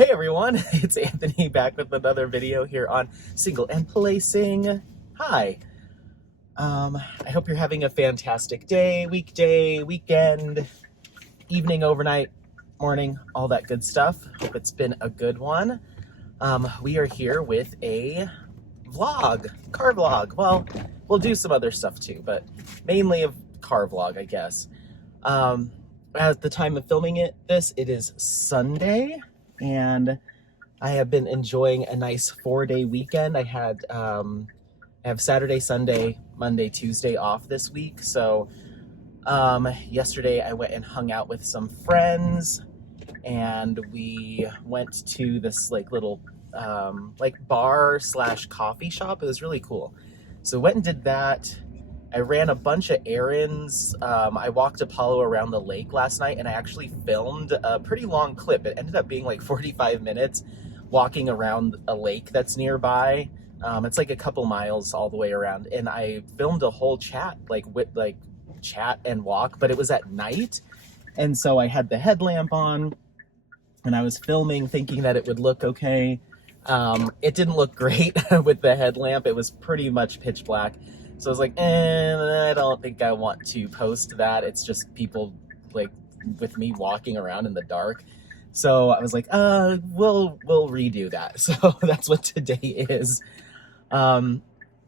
Hey everyone, it's Anthony back with another video here on Single and Placing. Hi. I hope you're having a fantastic day, weekday, weekend, evening, overnight, morning, all that good stuff. Hope it's been a good one. We are here with a car vlog. Well, we'll do some other stuff too, but mainly a car vlog, I guess. At the time of filming it is Sunday, and I have been enjoying a nice 4-day weekend. I have Saturday, Sunday, Monday, Tuesday off this week. So yesterday I went and hung out with some friends, and we went to this little bar / coffee shop. It was really cool. So went and did that. I ran a bunch of errands. I walked Apollo around the lake last night, and I actually filmed a pretty long clip. It ended up being like 45 minutes walking around a lake that's nearby. It's like a couple miles all the way around, and I filmed a whole chat, chat and walk, but it was at night. And so I had the headlamp on, and I was filming thinking that it would look okay. It didn't look great with the headlamp. It was pretty much pitch black. So I was like, I don't think I want to post that. It's just people with me walking around in the dark. So I was like, we'll redo that. So that's what today is.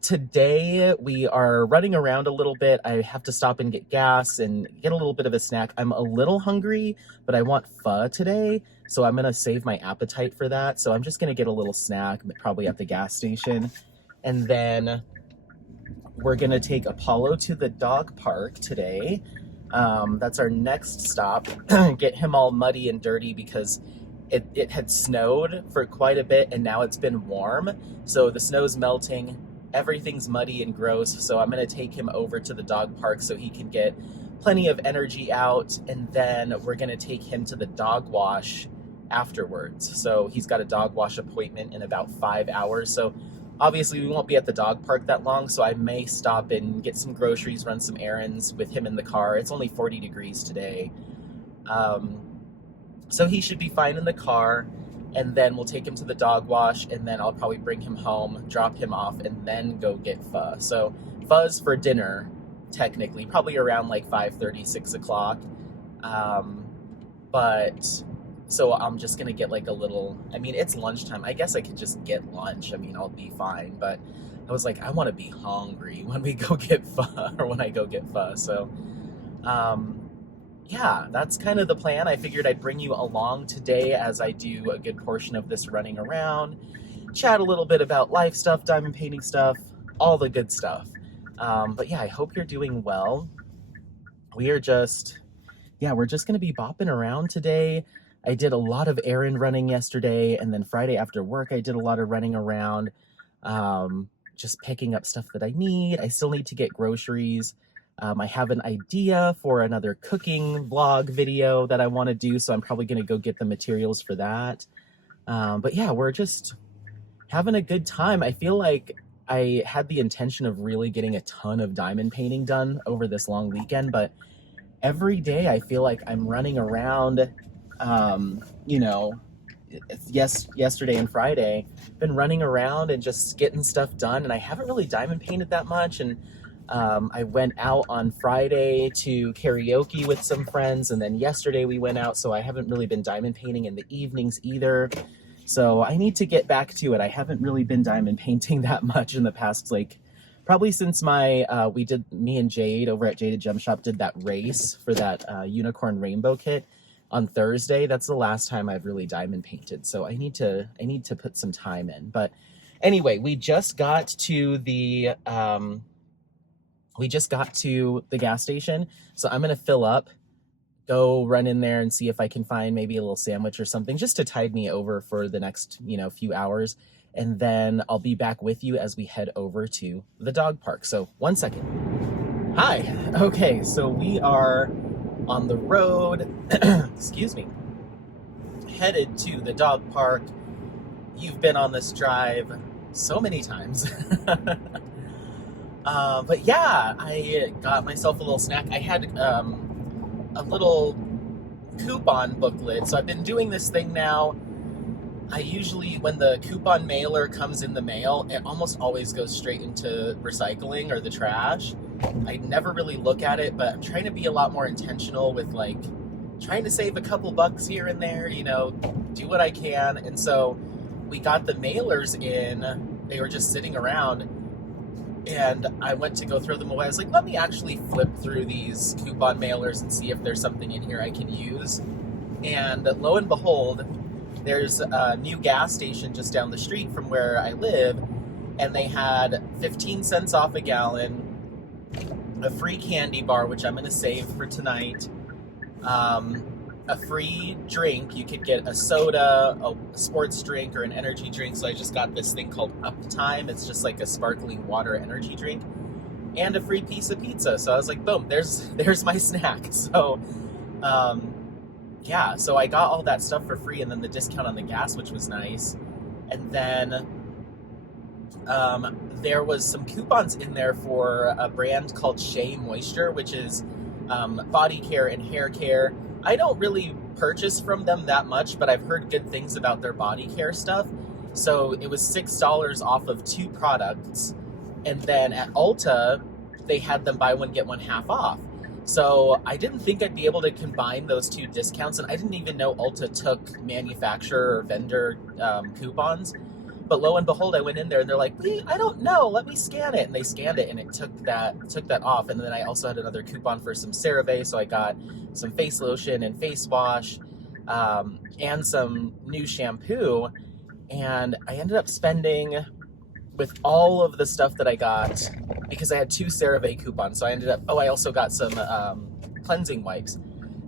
Today we are running around a little bit. I have to stop and get gas and get a little bit of a snack. I'm a little hungry, but I want pho today. So I'm going to save my appetite for that. So I'm just going to get a little snack, probably at the gas station. And then we're going to take Apollo to the dog park today. That's our next stop. Get him all muddy and dirty because it had snowed for quite a bit, and now it's been warm. So the snow's melting. Everything's muddy and gross. So I'm going to take him over to the dog park so he can get plenty of energy out. And then we're going to take him to the dog wash afterwards. So he's got a dog wash appointment in about 5 hours. So obviously, we won't be at the dog park that long, so I may stop and get some groceries, run some errands with him in the car. It's only 40 degrees today. So he should be fine in the car, and then we'll take him to the dog wash, and then I'll probably bring him home, drop him off, and then go get pho. So pho's for dinner, technically, probably around 5:30, 6 o'clock. So I'm just going to get a little, it's lunchtime. I guess I could just get lunch. I'll be fine. But I was like, I want to be hungry when we go get pho, or when I go get pho. So, yeah, that's kind of the plan. I figured I'd bring you along today as I do a good portion of this running around, chat a little bit about life stuff, diamond painting stuff, all the good stuff. But yeah, I hope you're doing well. We're just going to be bopping around today. I did a lot of errand running yesterday, and then Friday after work I did a lot of running around, just picking up stuff that I need. I still need to get groceries. I have an idea for another cooking vlog video that I want to do, so I'm probably going to go get the materials for that. But yeah, we're just having a good time. I feel like I had the intention of really getting a ton of diamond painting done over this long weekend, but every day I feel like I'm running around. Yesterday and Friday, been running around and just getting stuff done, and I haven't really diamond painted that much. And I went out on Friday to karaoke with some friends, and then yesterday we went out, so I haven't really been diamond painting in the evenings either. So I need to get back to it. I haven't really been diamond painting that much in the past, probably since me and Jade over at Jaded Gem Shop did that race for that unicorn rainbow kit on Thursday. That's the last time I've really diamond painted. So I need to put some time in. But anyway, we just got to the gas station. So I'm going to fill up, go run in there and see if I can find maybe a little sandwich or something just to tide me over for the next, few hours. And then I'll be back with you as we head over to the dog park. So 1 second. Hi. Okay. So we are on the road, excuse me, headed to the dog park. You've been on this drive so many times. But yeah, I got myself a little snack. I had a little coupon booklet. So I've been doing this thing now I usually, when the coupon mailer comes in the mail, it almost always goes straight into recycling or the trash. I never really look at it, but I'm trying to be a lot more intentional with like trying to save a couple bucks here and there, do what I can. And so we got the mailers in, they were just sitting around, and I went to go throw them away. I was like, let me actually flip through these coupon mailers and see if there's something in here I can use. And lo and behold, there's a new gas station just down the street from where I live, and they had 15 cents off a gallon, a free candy bar, which I'm going to save for tonight, a free drink. You could get a soda, a sports drink, or an energy drink. So I just got this thing called Uptime. It's just like a sparkling water energy drink, and a free piece of pizza. So I was like, boom, there's my snack. So, yeah, so I got all that stuff for free, and then the discount on the gas, which was nice. And then there was some coupons in there for a brand called Shea Moisture, which is body care and hair care. I don't really purchase from them that much, but I've heard good things about their body care stuff. So it was $6 off of 2 products. And then at Ulta, they had them buy one, get one half off. So I didn't think I'd be able to combine those 2 discounts, and I didn't even know Ulta took manufacturer or vendor coupons. But lo and behold, I went in there and they're like, I don't know, let me scan it. And they scanned it and it took that off. And then I also had another coupon for some CeraVe, so I got some face lotion and face wash, and some new shampoo. And I ended up spending, with all of the stuff that I got, because I had 2 CeraVe coupons, so I also got some cleansing wipes.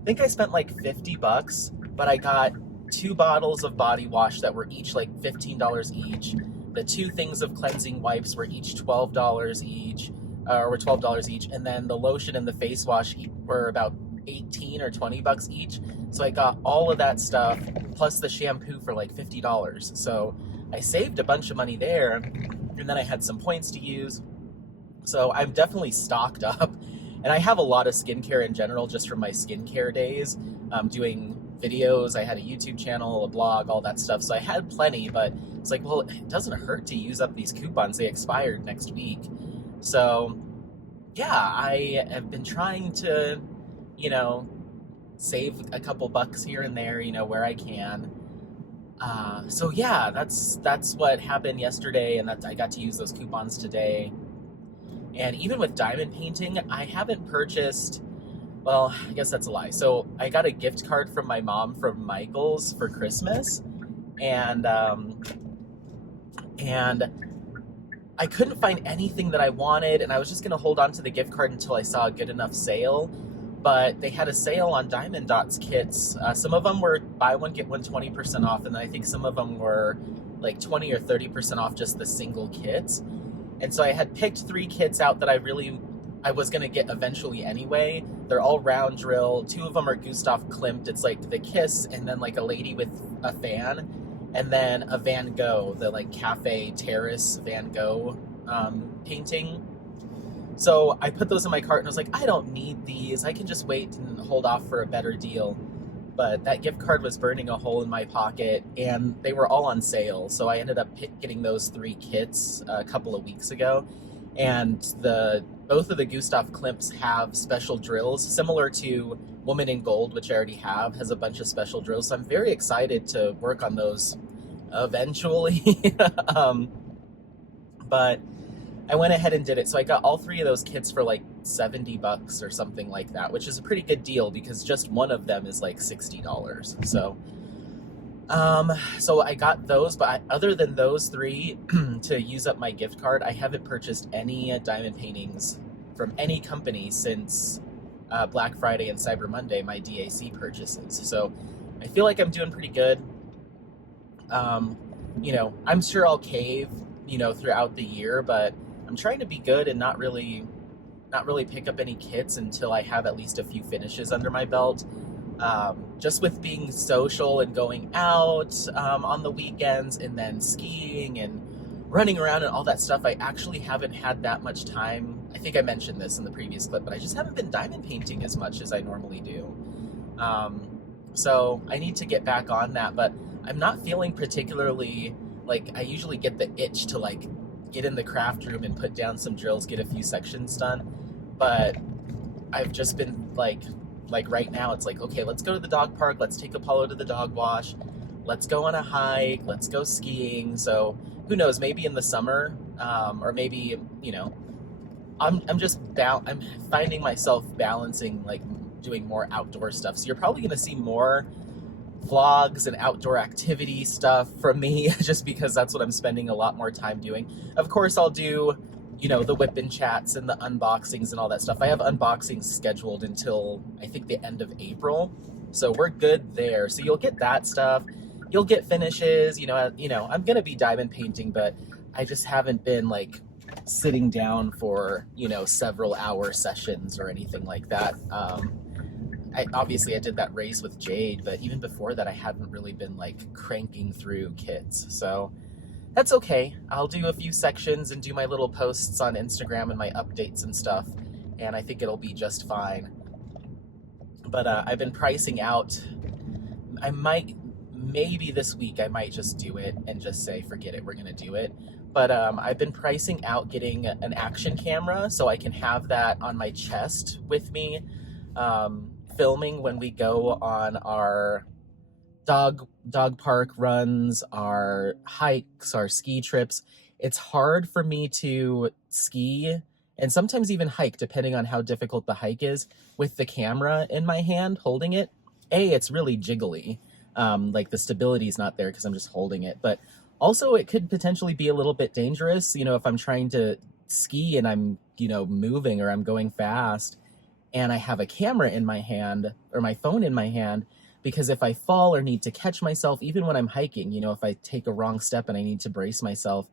I think I spent like $50, but I got 2 bottles of body wash that were each like $15 each. The 2 things of cleansing wipes were each $12 each, were $12 each, and then the lotion and the face wash were about 18 or 20 bucks each. So I got all of that stuff plus the shampoo for like $50. So I saved a bunch of money there, and then I had some points to use. So I'm definitely stocked up, and I have a lot of skincare in general just from my skincare days, doing videos. I had a YouTube channel, a blog, all that stuff. So I had plenty, but it's like, well, it doesn't hurt to use up these coupons. They expired next week. So yeah, I have been trying to, save a couple bucks here and there, where I can. So yeah, that's what happened yesterday, and I got to use those coupons today. And even with diamond painting, I haven't purchased, well, I guess that's a lie. So I got a gift card from my mom from Michael's for Christmas, and I couldn't find anything that I wanted, and I was just going to hold on to the gift card until I saw a good enough sale. But they had a sale on Diamond Dots kits. Some of them were buy one, get one 20% off, and then I think some of them were like 20 or 30% off just the single kits. And so I had picked 3 kits out that I was going to get eventually anyway. They're all round drill. 2 of them are Gustav Klimt. It's like the Kiss, and then like a lady with a fan, and then a Van Gogh, the like cafe terrace Van Gogh painting. So I put those in my cart, and I was like, I don't need these. I can just wait and hold off for a better deal. But that gift card was burning a hole in my pocket, and they were all on sale. So I ended up getting those 3 kits a couple of weeks ago. And both of the Gustav Klimts have special drills, similar to Woman in Gold, which I already have, has a bunch of special drills. So I'm very excited to work on those eventually. But I went ahead and did it. So I got all 3 of those kits for like $70 or something like that, which is a pretty good deal because just one of them is like $60. So I got those, but other than those 3 to use up my gift card, I haven't purchased any diamond paintings from any company since Black Friday and Cyber Monday, my DAC purchases. So I feel like I'm doing pretty good. I'm sure I'll cave, throughout the year, but I'm trying to be good and not really pick up any kits until I have at least a few finishes under my belt. Just with being social and going out on the weekends, and then skiing and running around and all that stuff, I actually haven't had that much time. I think I mentioned this in the previous clip, but I just haven't been diamond painting as much as I normally do. So I need to get back on that, but I'm not feeling particularly, like, I usually get the itch to like get in the craft room and put down some drills, get a few sections done. But I've just been like right now it's like, okay, let's go to the dog park, let's take Apollo to the dog wash, let's go on a hike, let's go skiing. So who knows, maybe in the summer, or maybe, you know, I'm finding myself balancing, like doing more outdoor stuff. So you're probably going to see more vlogs and outdoor activity stuff from me just because that's what I'm spending a lot more time doing. Of course, I'll do, you know, the whip-in chats and the unboxings and all that stuff. I have unboxings scheduled until I think the end of April. So we're good there. So you'll get that stuff. You'll get finishes, you know, I'm going to be diamond painting, but I just haven't been like sitting down for, you know, several hour sessions or anything like that. I did that race with Jade, but even before that, I hadn't really been like cranking through kits. So that's okay. I'll do a few sections and do my little posts on Instagram and my updates and stuff, and I think it'll be just fine. But I've been pricing out. Maybe this week, I might just do it and just say, forget it, we're going to do it. But I've been pricing out getting an action camera so I can have that on my chest with me, filming when we go on our dog park runs, our hikes, our ski trips. It's hard for me to ski and sometimes even hike, depending on how difficult the hike is, with the camera in my hand, holding it. It's really jiggly. Like the stability is not there because I'm just holding it. But also it could potentially be a little bit dangerous, you know, if I'm trying to ski and I'm, you know, moving or I'm going fast and I have a camera in my hand or my phone in my hand, because if I fall or need to catch myself, even when I'm hiking, you know, if I take a wrong step and I need to brace myself,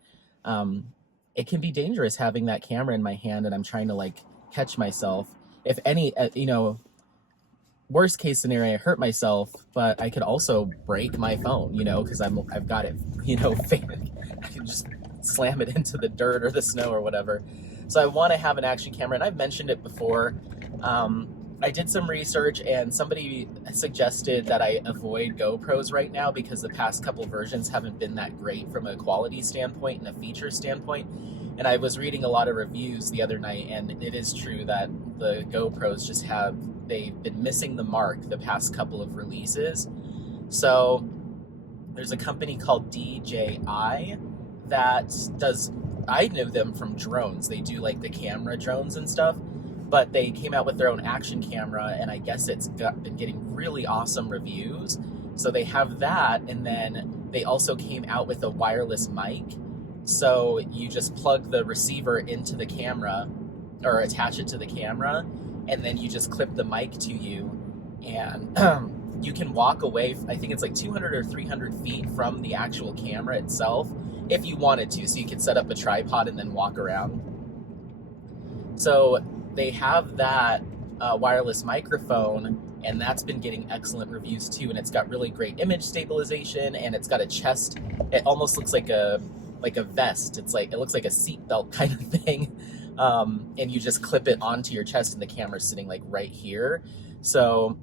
it can be dangerous having that camera in my hand and I'm trying to like catch myself. If any, you know, worst case scenario, I hurt myself, but I could also break my phone, you know, because I've got it, you know, I can just slam it into the dirt or the snow or whatever. So I want to have an action camera, and I've mentioned it before. I did some research and somebody suggested that I avoid GoPros right now because the past couple versions haven't been that great from a quality standpoint and a feature standpoint. And I was reading a lot of reviews the other night, and it is true that the GoPros they've been missing the mark the past couple of releases. So there's a company called DJI that I know them from drones. They do like the camera drones and stuff, but they came out with their own action camera, and I guess it's been getting really awesome reviews. So they have that, and then they also came out with a wireless mic. So you just plug the receiver into the camera or attach it to the camera, and then you just clip the mic to you, and you can walk away. I think it's like 200 or 300 feet from the actual camera itself if you wanted to. So you could set up a tripod and then walk around. So they have that wireless microphone, and that's been getting excellent reviews too. And it's got really great image stabilization, and it's got a chest. It almost looks like a vest. It looks like a seatbelt kind of thing. And you just clip it onto your chest, and the camera's sitting like right here. So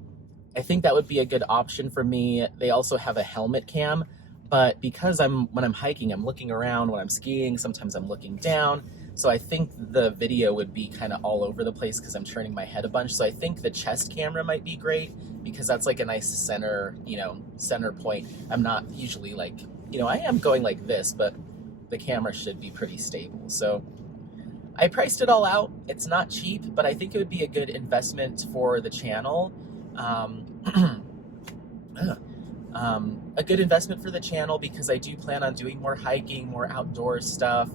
I think that would be a good option for me. They also have a helmet cam, but because when I'm hiking, I'm looking around. When I'm skiing, sometimes I'm looking down. So I think the video would be kind of all over the place because I'm turning my head a bunch. So I think the chest camera might be great because that's like a nice center point. I'm not usually like, I am going like this, but the camera should be pretty stable. So I priced it all out. It's not cheap, but I think it would be a good investment for the channel. A good investment for the channel because I do plan on doing more hiking, more outdoor stuff.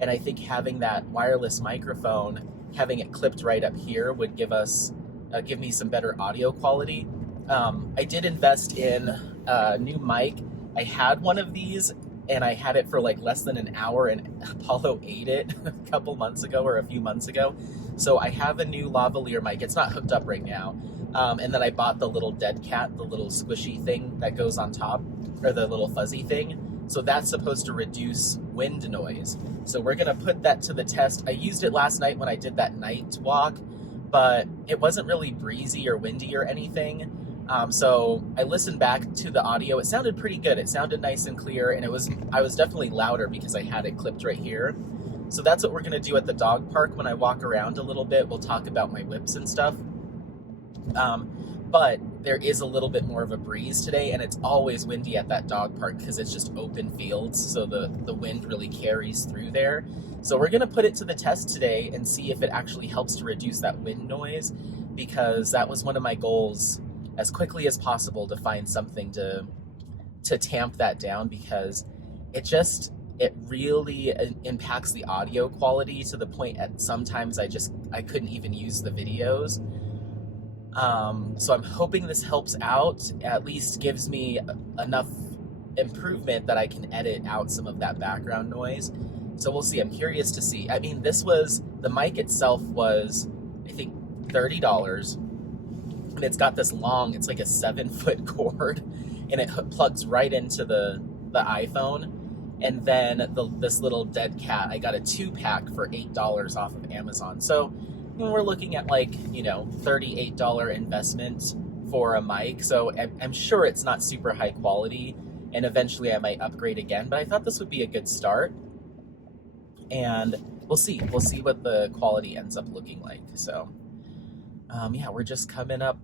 And I think having that wireless microphone, having it clipped right up here would give me some better audio quality. I did invest in a new mic. I had one of these and I had it for like less than an hour, and Apollo ate it a couple months ago or a few months ago. So I have a new lavalier mic. It's not hooked up right now. And then I bought the little dead cat, the little squishy thing that goes on top, or the little fuzzy thing. So that's supposed to reduce wind noise. So we're gonna put that to the test. I used it last night when I did that night walk, but it wasn't really breezy or windy or anything. So I listened back to the audio. It sounded pretty good. It sounded nice and clear, and I was definitely louder because I had it clipped right here. So that's what we're gonna do at the dog park when I walk around a little bit. We'll talk about my whips and stuff. But there is a little bit more of a breeze today, and it's always windy at that dog park because it's just open fields, so the wind really carries through there. So we're gonna put it to the test today and see if it actually helps to reduce that wind noise, because that was one of my goals, as quickly as possible, to find something to tamp that down, because it really impacts the audio quality to the point at sometimes I couldn't even use the videos. So I'm hoping this helps out, at least gives me enough improvement that I can edit out some of that background noise. So we'll see. I'm curious to see. I mean, the mic itself was, I think, $30. And it's got this long, it's like a 7-foot cord, and it plugs right into the iPhone. And then this little dead cat, I got a 2-pack for $8 off of Amazon. So we're looking at like, $38 investment for a mic. So I'm sure it's not super high quality, and eventually I might upgrade again, but I thought this would be a good start. And we'll see what the quality ends up looking like. So yeah, we're just coming up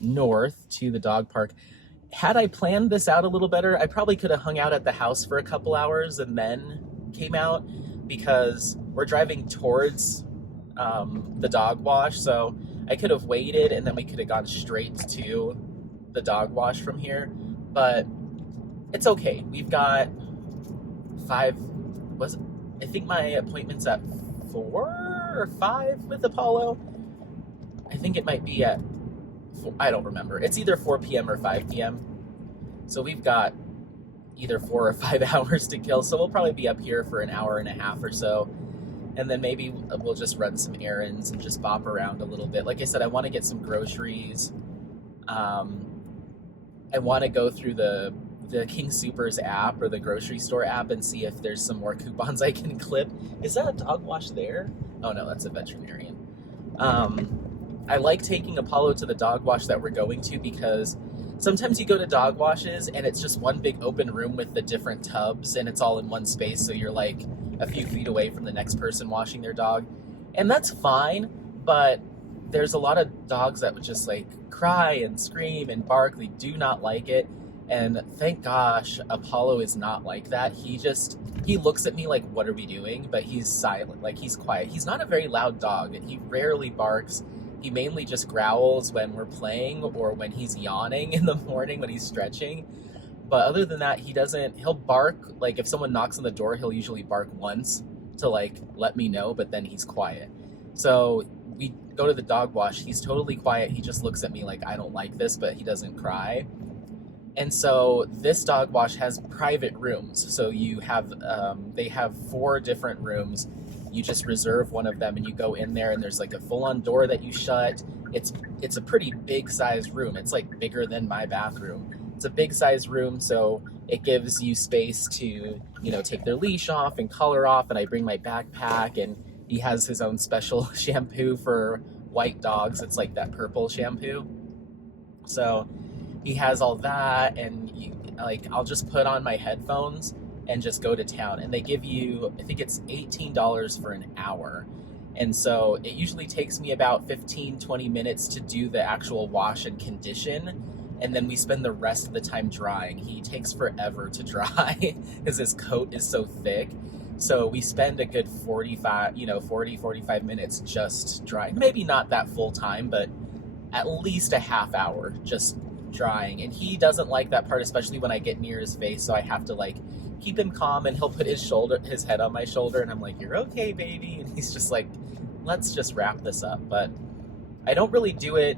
north to the dog park. Had I planned this out a little better, I probably could have hung out at the house for a couple hours and then came out, because we're driving towards the dog wash. So I could have waited, and then we could have gone straight to the dog wash from here. But it's okay. We've got I think my appointment's at 4 or 5 with Apollo. I think it might be at 4, I don't remember. It's either 4 p.m. or 5 p.m. So we've got either 4 or 5 hours to kill. So we'll probably be up here for an hour and a half or so. And then maybe we'll just run some errands and just bop around a little bit. Like I said, I want to get some groceries. I want to go through the King Soopers app or the grocery store app and see if there's some more coupons I can clip. Is that a dog wash there? Oh no, that's a veterinarian. I like taking Apollo to the dog wash that we're going to, because sometimes you go to dog washes and it's just one big open room with the different tubs, and it's all in one space, so you're like a few feet away from the next person washing their dog. And that's fine, but there's a lot of dogs that would just like cry and scream and bark. They do not like it. And thank gosh, Apollo is not like that. He looks at me like, what are we doing? But he's silent, like he's quiet. He's not a very loud dog, and he rarely barks. He mainly just growls when we're playing or when he's yawning in the morning when he's stretching. But other than that, he'll bark. Like if someone knocks on the door, he'll usually bark once to like let me know, but then he's quiet. So we go to the dog wash. He's totally quiet. He just looks at me like, I don't like this, but he doesn't cry. And so this dog wash has private rooms. So they have 4 different rooms. You just reserve one of them and you go in there, and there's like a full-on door that you shut. It's a pretty big size room. It's like bigger than my bathroom. It's a big size room, so it gives you space to, take their leash off and collar off. And I bring my backpack, and he has his own special shampoo for white dogs. It's like that purple shampoo. So he has all that, and I'll just put on my headphones and just go to town. And they give you, I think it's $18 for an hour. And so it usually takes me about 15-20 minutes to do the actual wash and condition. And then we spend the rest of the time drying. He takes forever to dry because his coat is so thick. So we spend a good 45 minutes just drying. Maybe not that full time, but at least a half hour just drying. And he doesn't like that part, especially when I get near his face. So I have to keep him calm, and he'll put his head on my shoulder, and I'm like, you're okay, baby. And he's just like, let's just wrap this up. But I don't really do it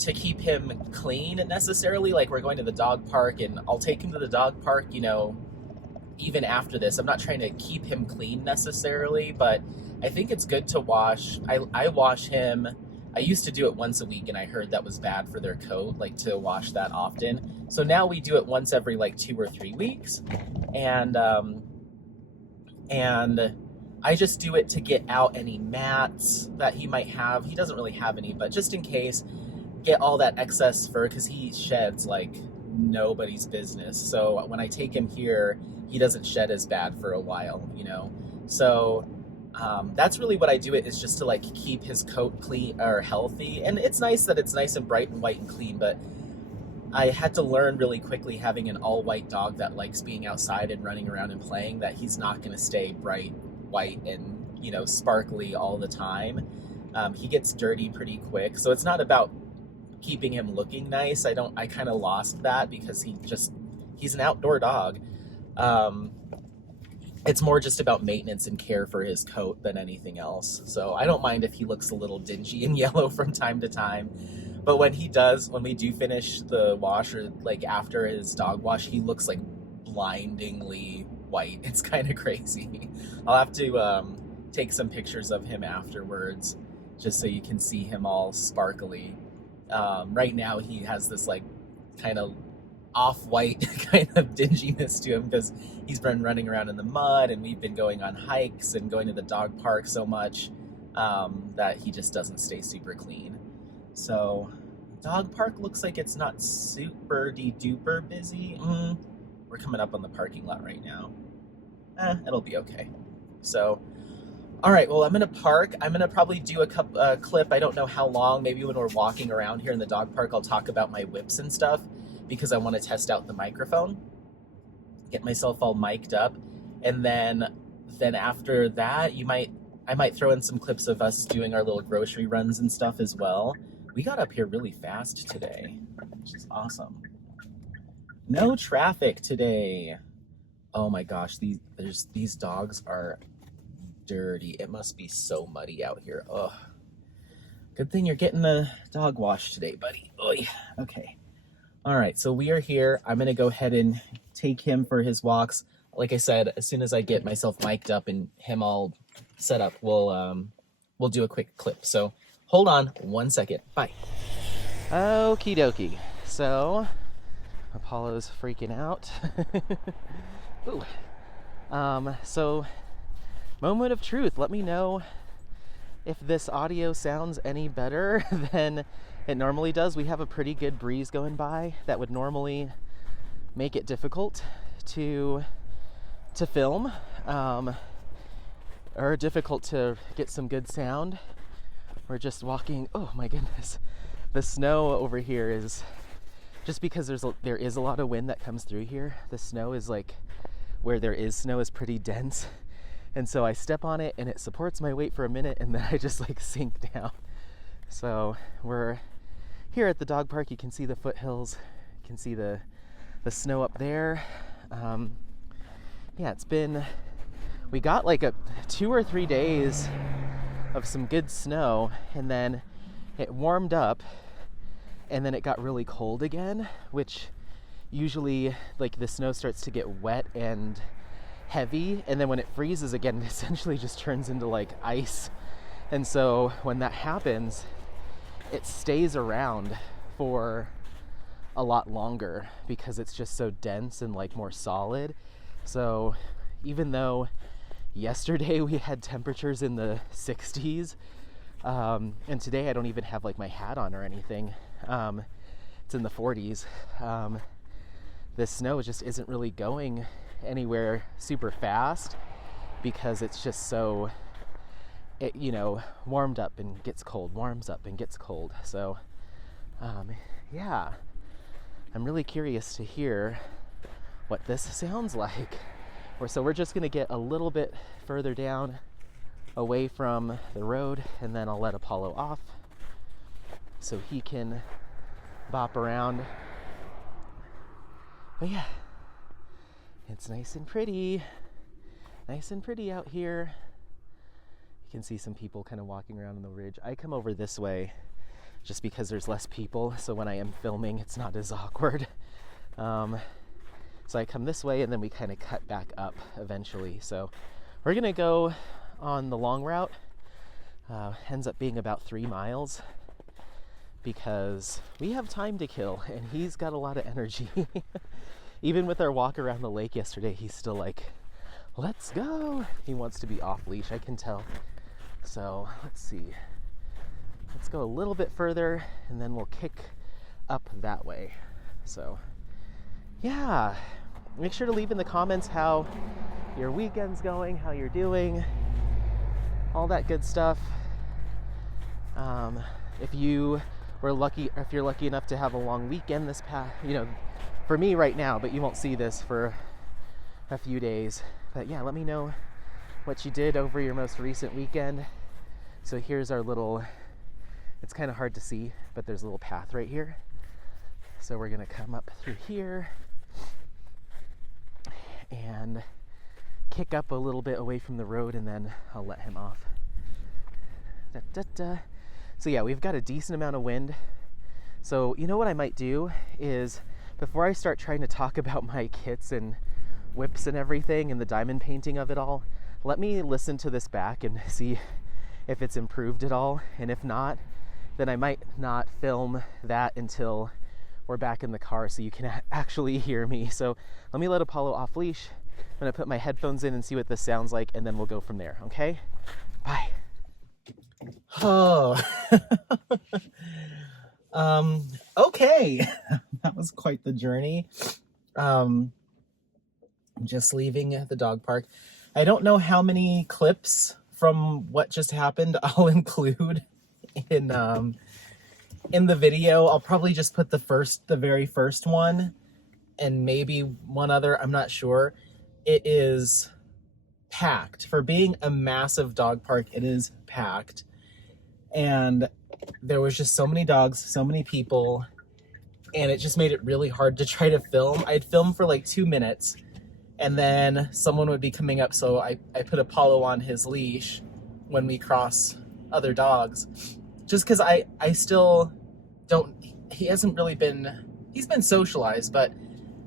to keep him clean necessarily. Like, we're going to the dog park, and I'll take him to the dog park, even after this. I'm not trying to keep him clean necessarily, but I think it's good to wash. I wash him. I used to do it once a week, and I heard that was bad for their coat, to wash that often. So now we do it once every 2 or 3 weeks. And I just do it to get out any mats that he might have. He doesn't really have any, but just in case. get all that excess fur, because he sheds like nobody's business. So when I take him here, he doesn't shed as bad for a while, you know. So that's really what I do, it is just to like keep his coat clean or healthy. And it's nice that it's nice and bright and white and clean, but I had to learn really quickly, having an all white dog that likes being outside and running around and playing, that he's not going to stay bright white and, you know, sparkly all the time. He gets dirty pretty quick. So it's not about keeping him looking nice. I kind of lost that, because he's an outdoor dog. It's more just about maintenance and care for his coat than anything else. So I don't mind if he looks a little dingy and yellow from time to time. But when we do finish the wash, or like after his dog wash, he looks like blindingly white. It's kind of crazy. I'll have to take some pictures of him afterwards, just so you can see him all sparkly. Right now he has this like kind of off-white kind of dinginess to him, because he's been running around in the mud, and we've been going on hikes and going to the dog park so much that he just doesn't stay super clean. So dog park looks like it's not super duper busy. We're coming up on the parking lot right now. It'll be okay. So all right, well, I'm gonna park. I'm gonna probably do a clip. I don't know how long. Maybe when we're walking around here in the dog park, I'll talk about my whips and stuff, because I want to test out the microphone, get myself all mic'd up, and then after that, I might throw in some clips of us doing our little grocery runs and stuff as well. We got up here really fast today, which is awesome. No traffic today. Oh my gosh, these dogs are dirty. It must be so muddy out here. Ugh. Good thing you're getting the dog wash today, buddy. Oy. Okay. All right, so we are here. I'm gonna go ahead and take him for his walks. Like I said, as soon as I get myself mic'd up and him all set up, we'll do a quick clip. So hold on 1 second. Bye. Okie dokie. So Apollo's freaking out. Ooh. So moment of truth. Let me know if this audio sounds any better than it normally does. We have a pretty good breeze going by that would normally make it difficult to film, or difficult to get some good sound. We're just walking. Oh my goodness, the snow over here is, just because there is a lot of wind that comes through here, the snow is like, where there is snow is pretty dense, and so I step on it and it supports my weight for a minute, and then I just like sink down. So we're here at the dog park. You can see the foothills, you can see the snow up there. Yeah, we got like 2 or 3 days of some good snow, and then it warmed up, and then it got really cold again, which usually, like, the snow starts to get wet and heavy, and then when it freezes again, it essentially just turns into like ice. And so when that happens, it stays around for a lot longer, because it's just so dense and like more solid. So even though yesterday we had temperatures in the 60s, and today I don't even have like my hat on or anything, it's in the 40s, this snow just isn't really going anywhere super fast, because it's just so, it, you know, warmed up and gets cold, warms up and gets cold. So yeah, I'm really curious to hear what this sounds like. So we're just gonna get a little bit further down away from the road, and then I'll let Apollo off so he can bop around. But yeah, it's nice and pretty out here. You can see some people kind of walking around on the ridge. I come over this way just because there's less people, so when I am filming, it's not as awkward. So I come this way, and then we kind of cut back up eventually. So we're gonna go on the long route. Ends up being about 3 miles, because we have time to kill, and he's got a lot of energy. Even with our walk around the lake yesterday, he's still like, let's go. He wants to be off leash, I can tell. So let's see. let's go a little bit further and then we'll kick up that way. So yeah, make sure to leave in the comments how your weekend's going, how you're doing, all that good stuff. If you were lucky, if you're lucky enough to have a long weekend this past, for me right now, but you won't see this for a few days. But yeah, let me know what you did over your most recent weekend. So here's our little, it's kind of hard to see, but there's a little path right here. So we're gonna come up through here and kick up a little bit away from the road, and then I'll let him off. Da, da, da. So yeah, we've got a decent amount of wind. So you know what I might do is, before I start trying to talk about my kits and whips and everything and the diamond painting of it all, let me listen to this back and see if it's improved at all. And if not, then I might not film that until we're back in the car so you can actually hear me. So let me let Apollo off leash. I'm gonna put my headphones in and see what this sounds like, and then we'll go from there, okay? Bye. Oh, okay. That was quite the journey. Just leaving the dog park. I don't know how many clips from what just happened I'll include in the video. I'll probably just put the very first one and maybe one other, I'm not sure. It is packed. For being a massive dog park, it is packed. And there was just so many dogs, so many people, and it just made it really hard to try to film. I'd film for like 2 minutes, and then someone would be coming up, so I put Apollo on his leash when we cross other dogs, just because I still don't, he hasn't really been, he's been socialized, but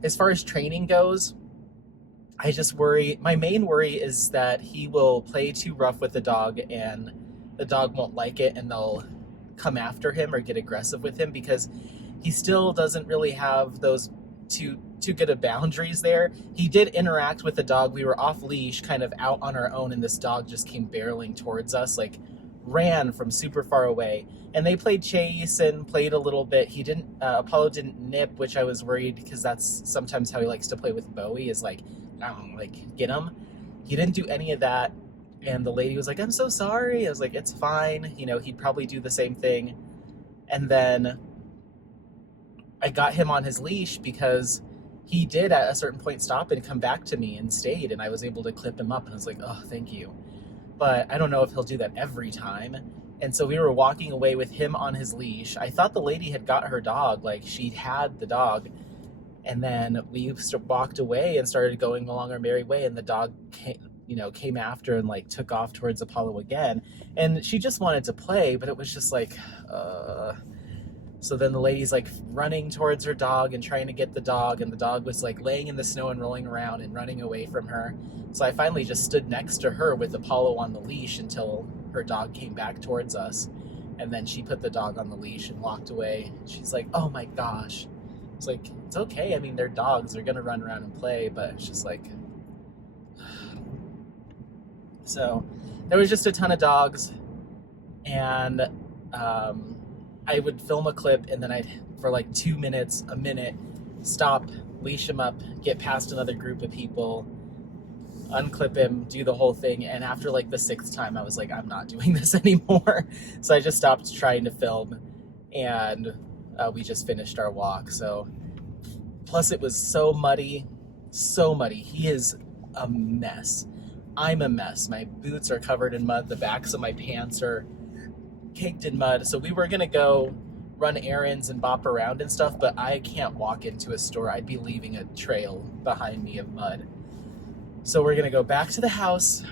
as far as training goes, I just worry, my main worry is that he will play too rough with the dog and the dog won't like it and they'll come after him or get aggressive with him, because he still doesn't really have those too good of boundaries there. He did interact with the dog. We were off leash, kind of out on our own, and this dog just came barreling towards us, like ran from super far away. And they played chase and played a little bit. He didn't, Apollo didn't nip, which I was worried, because that's sometimes how he likes to play with Bowie, is like, I don't know, like get him. He didn't do any of that. And the lady was like, I'm so sorry. I was like, it's fine. He'd probably do the same thing. And then I got him on his leash because he did at a certain point stop and come back to me and stayed, and I was able to clip him up, and I was like, oh, thank you. But I don't know if he'll do that every time. And so we were walking away with him on his leash. I thought the lady had got her dog, like she had the dog. And then we walked away and started going along our merry way, and the dog came after and like took off towards Apollo again. And she just wanted to play, but it was just like, So then the lady's like running towards her dog and trying to get the dog, and the dog was like laying in the snow and rolling around and running away from her. So I finally just stood next to her with Apollo on the leash until her dog came back towards us. And then she put the dog on the leash and walked away. She's like, oh my gosh. It's like, it's okay. I mean, they're dogs. They're going to run around and play, but it's just like... So there was just a ton of dogs, and I would film a clip, and then I'd, for like 2 minutes, a minute, stop, leash him up, get past another group of people, unclip him, do the whole thing. And after like the 6th time, I was like, I'm not doing this anymore. So I just stopped trying to film, and we just finished our walk. So plus it was so muddy. He is a mess. I'm a mess. My boots are covered in mud. The backs of my pants are caked in mud. So we were gonna go run errands and bop around and stuff, but I can't walk into a store. I'd be leaving a trail behind me of mud. So we're gonna go back to the house.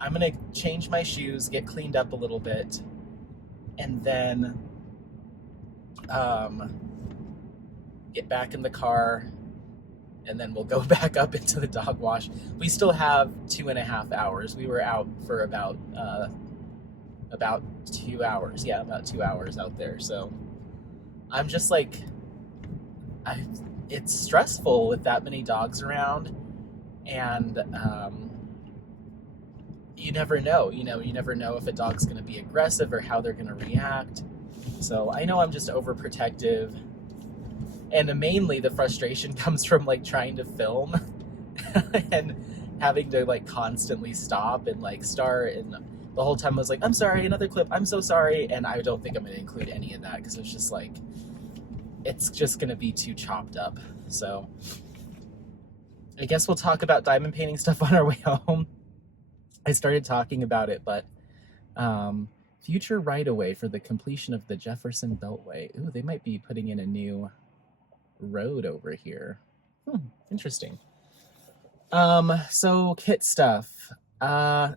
I'm gonna change my shoes, get cleaned up a little bit, and then get back in the car, and then we'll go back up into the dog wash. We still have 2.5 hours. We were out for about 2 hours. Yeah, about 2 hours out there. So I'm just like, it's stressful with that many dogs around. And you never know, you never know if a dog's going to be aggressive or how they're going to react. So I know I'm just overprotective, and mainly the frustration comes from like trying to film and having to like constantly stop and like start, and the whole time I was like, I'm sorry, another clip, I'm so sorry. And I don't think I'm going to include any of that because it's just like, it's just going to be too chopped up. So I guess we'll talk about diamond painting stuff on our way home. I started talking about it, but future right-of-way for the completion of the Jefferson Beltway. Ooh, they might be putting in a new road over here. Interesting. So kit stuff. I'm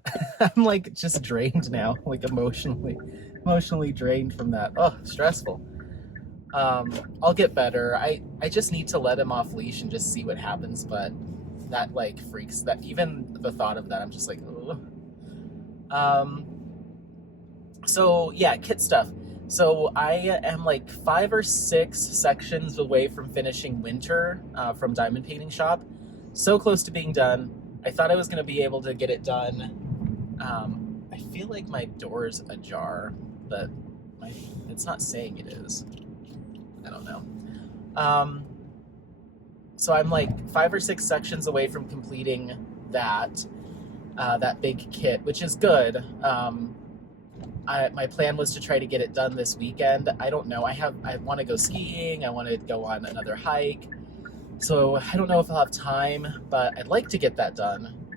like just drained now, like emotionally drained from that. Oh, stressful. I'll get better. I just need to let him off leash and just see what happens, but that like freaks, that even the thought of that, I'm just like, ugh. So yeah, kit stuff. So I am like 5 or 6 sections away from finishing Winter from Diamond Painting Shop. So close to being done. I thought I was going to be able to get it done. I feel like my door's ajar, but it's not saying it is. I don't know. So I'm like 5 or 6 sections away from completing that big kit, which is good. My plan was to try to get it done this weekend. I don't know. I want to go skiing. I want to go on another hike. So I don't know if I'll have time, but I'd like to get that done.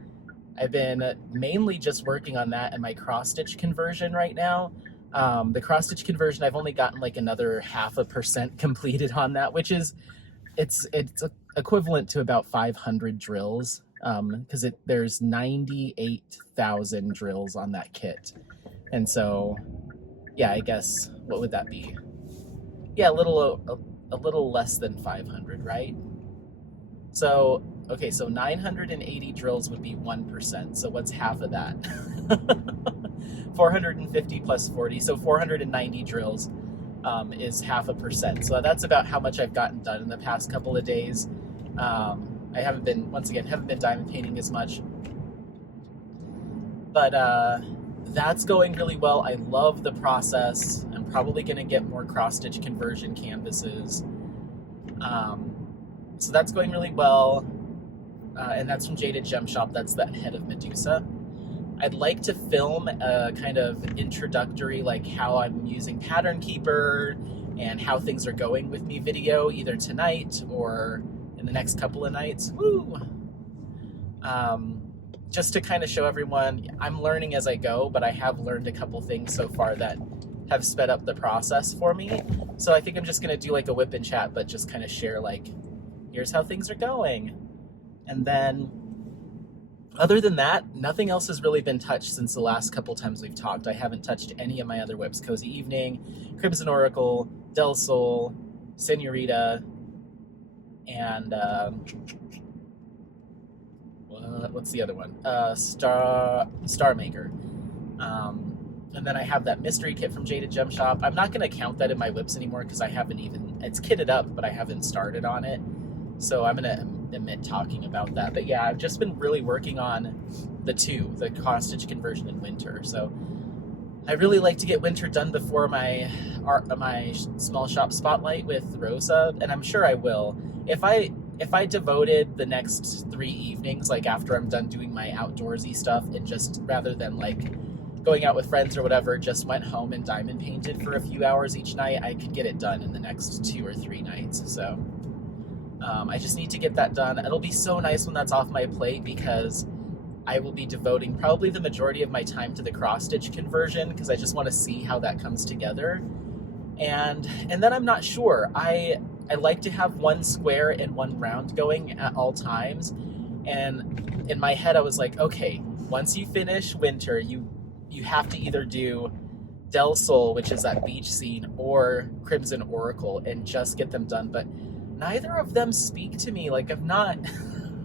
I've been mainly just working on that and my cross-stitch conversion right now. The cross-stitch conversion, I've only gotten like another 0.5% completed on that, which is, it's equivalent to about 500 drills, because there's 98,000 drills on that kit. And so, yeah, I guess, what would that be? Yeah, a little less than 500, right? So, okay, so 980 drills would be 1%. So what's half of that? 450 plus 40, so 490 drills is 0.5%. So that's about how much I've gotten done in the past couple of days. I haven't been diamond painting as much. But that's going really well. I love the process. I'm probably going to get more cross-stitch conversion canvases. So that's going really well. And that's from Jaded Gem Shop. That's the head of Medusa. I'd like to film a kind of introductory, like how I'm using Pattern Keeper and how things are going with me video, either tonight or in the next couple of nights. Woo! Just to kind of show everyone, I'm learning as I go, but I have learned a couple things so far that have sped up the process for me. So I think I'm just going to do like a whip and chat, but just kind of share like, here's how things are going. And then other than that, nothing else has really been touched since the last couple times we've talked. I haven't touched any of my other whips. Cozy Evening, Crimson Oracle, Del Sol, Senorita, and what's the other one? Star Maker. And then I have that mystery kit from Jaded Gem Shop. I'm not going to count that in my whips anymore because I haven't even, it's kitted up, but I haven't started on it. So I'm going to omit talking about that. But yeah, I've just been really working on the cross-stitch conversion in Winter. So I really like to get Winter done before my small shop spotlight with Rosa, and I'm sure I will. If I devoted the next 3 evenings, like after I'm done doing my outdoorsy stuff, and just rather than like going out with friends or whatever, just went home and diamond painted for a few hours each night, I could get it done in the next 2 or 3 nights. So I just need to get that done. It'll be so nice when that's off my plate because I will be devoting probably the majority of my time to the cross-stitch conversion because I just want to see how that comes together. And then I'm not sure. I like to have one square and one round going at all times. And in my head, I was like, okay, once you finish Winter, you have to either do Del Sol, which is that beach scene, or Crimson Oracle, and just get them done. But neither of them speak to me. Like, I'm not,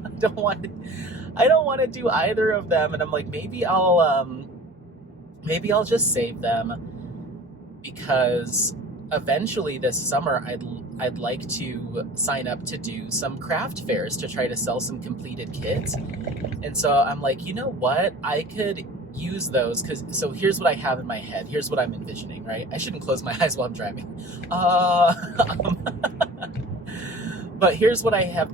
I don't want to do either of them. And I'm like, maybe I'll just save them because eventually this summer I'd like to sign up to do some craft fairs to try to sell some completed kits. And so I'm like, you know what? I could use those, so here's what I have in my head. Here's what I'm envisioning, right? I shouldn't close my eyes while I'm driving. But here's what I'm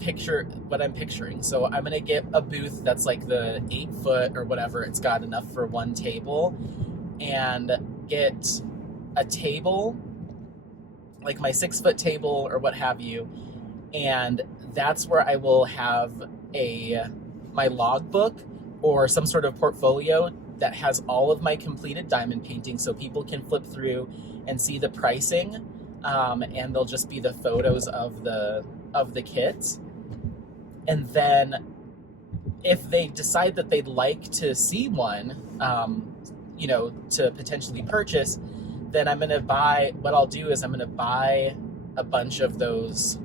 picturing. So I'm gonna get a booth that's like the 8 foot or whatever. It's got enough for one table, and get a table, like my 6 foot table or what have you. And that's where I will have my logbook or some sort of portfolio that has all of my completed diamond paintings, so people can flip through and see the pricing, and they'll just be the photos of the kits. And then if they decide that they'd like to see one, to potentially purchase, then I'm gonna buy a bunch of those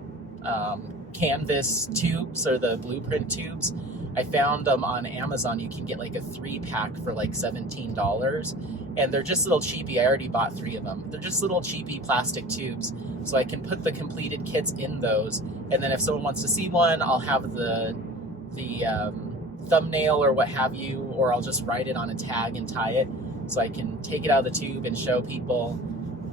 canvas tubes, or the blueprint tubes. I found them on Amazon. You can get like a 3-pack for like $17, and they're just little cheapy. I already bought 3 of them. They're just little cheapy plastic tubes, so I can put the completed kits in those. And then if someone wants to see one, I'll have the thumbnail or what have you, or I'll just write it on a tag and tie it, so I can take it out of the tube and show people.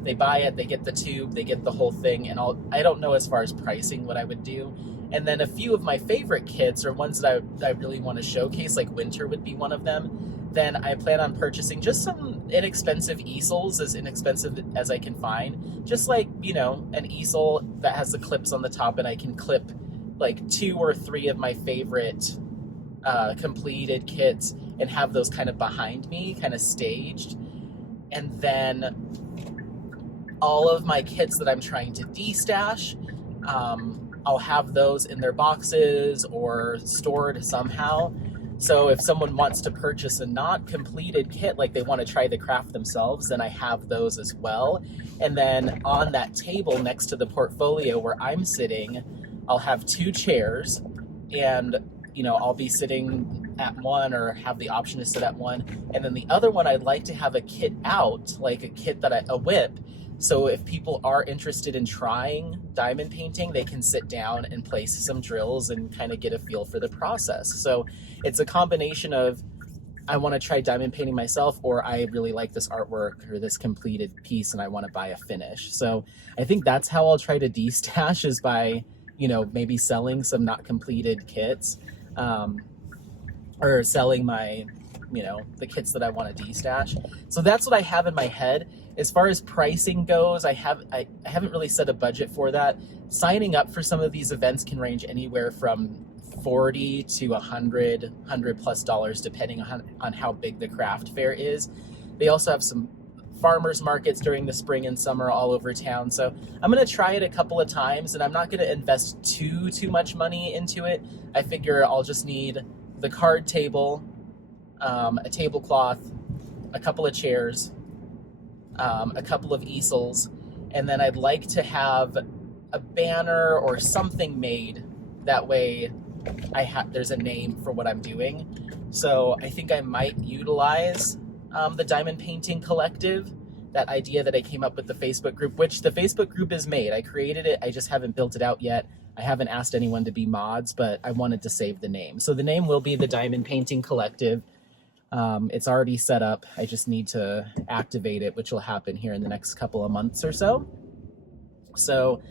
They buy it, they get the tube, they get the whole thing, and I don't know as far as pricing what I would do. And then a few of my favorite kits, or ones that I really want to showcase, like winter would be one of them, then I plan on purchasing just some inexpensive easels, as inexpensive as I can find. Just like, an easel that has the clips on the top, and I can clip like 2 or 3 of my favorite completed kits and have those kind of behind me, kind of staged. And then all of my kits that I'm trying to de-stash, I'll have those in their boxes or stored somehow. So if someone wants to purchase a not completed kit, like they want to try the craft themselves, then I have those as well. And then on that table next to the portfolio where I'm sitting, I'll have 2 chairs, and I'll be sitting at one, or have the option to sit at one. And then the other one, I'd like to have a kit out, like a whip. So if people are interested in trying diamond painting, they can sit down and place some drills and kind of get a feel for the process. So it's a combination of, I want to try diamond painting myself, or I really like this artwork or this completed piece and I want to buy a finish. So I think that's how I'll try to de-stash, is by, maybe selling some not completed kits, or selling my, the kits that I want to de-stash. So that's what I have in my head. As far as pricing goes, I haven't really set a budget for that. Signing up for some of these events can range anywhere from $40 to $100+ depending on how big the craft fair is. They also have some farmers markets during the spring and summer all over town. So I'm going to try it a couple of times, and I'm not going to invest too much money into it. I figure I'll just need the card table, a tablecloth, a couple of chairs, a couple of easels, and then I'd like to have a banner or something made. That way there's a name for what I'm doing. So I think I might utilize the Diamond Painting Collective, that idea that I came up with the Facebook group, which the Facebook group is made. I created it, I just haven't built it out yet. I haven't asked anyone to be mods, but I wanted to save the name. So the name will be the Diamond Painting Collective. It's already set up. I just need to activate it, which will happen here in the next couple of months or so. So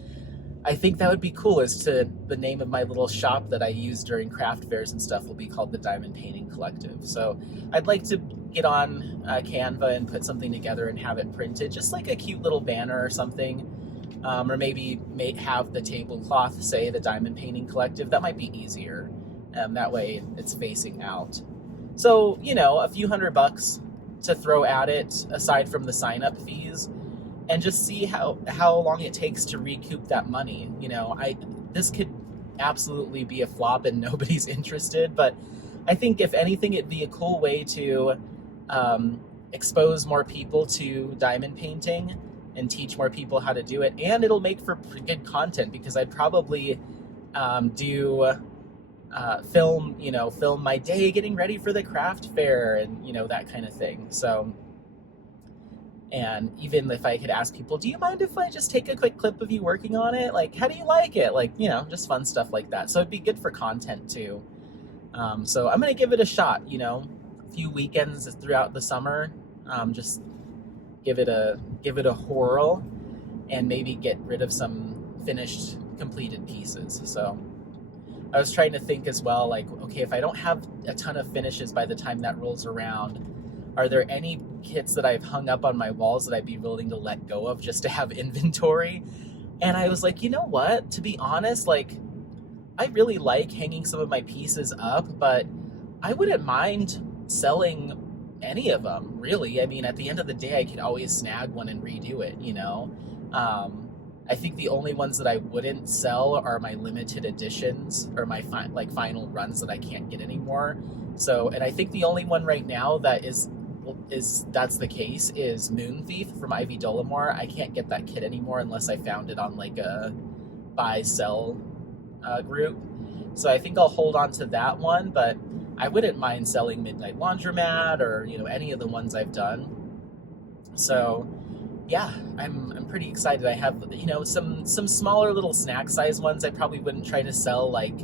I think that would be cool, as to the name of my little shop that I use during craft fairs and stuff will be called the Diamond Painting Collective. So I'd like to get on Canva and put something together and have it printed, just like a cute little banner or something. Or maybe have the tablecloth say the Diamond Painting Collective. That might be easier. That way it's facing out. So, a few $100 to throw at it, aside from the sign-up fees, and just see how long it takes to recoup that money. This could absolutely be a flop and nobody's interested, but I think if anything, it'd be a cool way to expose more people to diamond painting and teach more people how to do it, and it'll make for good content, because I'd probably film my day getting ready for the craft fair and that kind of thing. So, and even if I could ask people, do you mind if I just take a quick clip of you working on it? Like, how do you like it? Like, just fun stuff like that. So it'd be good for content too. So I'm gonna give it a shot. few weekends throughout the summer. Just give it a whirl and maybe get rid of some finished completed pieces. So I was trying to think as well, like, okay, if I don't have a ton of finishes by the time that rolls around, are there any kits that I've hung up on my walls that I'd be willing to let go of just to have inventory? And I was like, you know what, to be honest, like, I really like hanging some of my pieces up, but I wouldn't mind selling any of them, really. I mean, at the end of the day, I could always snag one and redo it, you know? I think the only ones that I wouldn't sell are my limited editions or my final runs that I can't get anymore. So, and I think the only one right now that that's the case is Moon Thief from Ivy Dolomore. I can't get that kit anymore unless I found it on like a buy sell group. So I think I'll hold on to that one, but I wouldn't mind selling Midnight Laundromat or, you know, any of the ones I've done. So yeah, I'm pretty excited. I have, you know, some smaller little snack size ones. I probably wouldn't try to sell like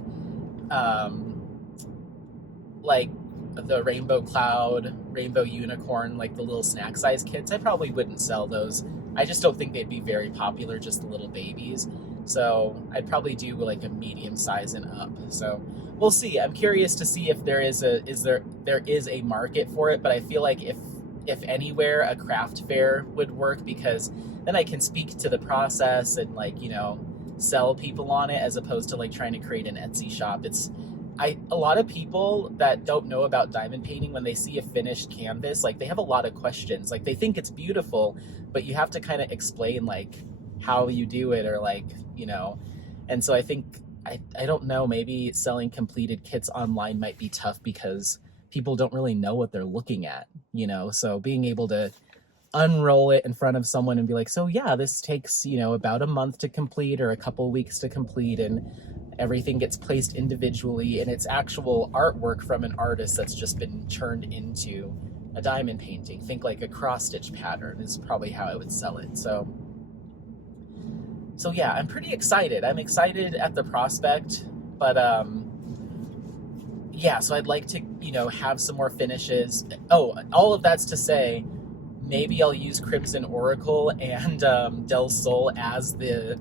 the Rainbow Cloud, Rainbow Unicorn, like the little snack size kits. I probably wouldn't sell those. I just don't think they'd be very popular, just the little babies. So I'd probably do like a medium size and up. So we'll see. I'm curious to see if there is a market for it, but I feel like if anywhere, a craft fair would work, because then I can speak to the process and, like, you know, sell people on it, as opposed to like trying to create an Etsy shop. A lot of people that don't know about diamond painting, when they see a finished canvas, like, they have a lot of questions. Like, they think it's beautiful, but you have to kind of explain like how you do it, or like, you know. And so I think, I don't know, maybe selling completed kits online might be tough because people don't really know what they're looking at, you know. So being able to unroll it in front of someone and be like, so yeah, this takes, you know, about a month to complete or a couple weeks to complete, and everything gets placed individually, and it's actual artwork from an artist that's just been turned into a diamond painting. Think like a cross-stitch pattern is probably how I would sell it. So yeah, I'm pretty excited. I'm excited at the prospect, but yeah, so I'd like to, you know, have some more finishes. Oh, all of that's to say, maybe I'll use Crimson Oracle and Del Sol as the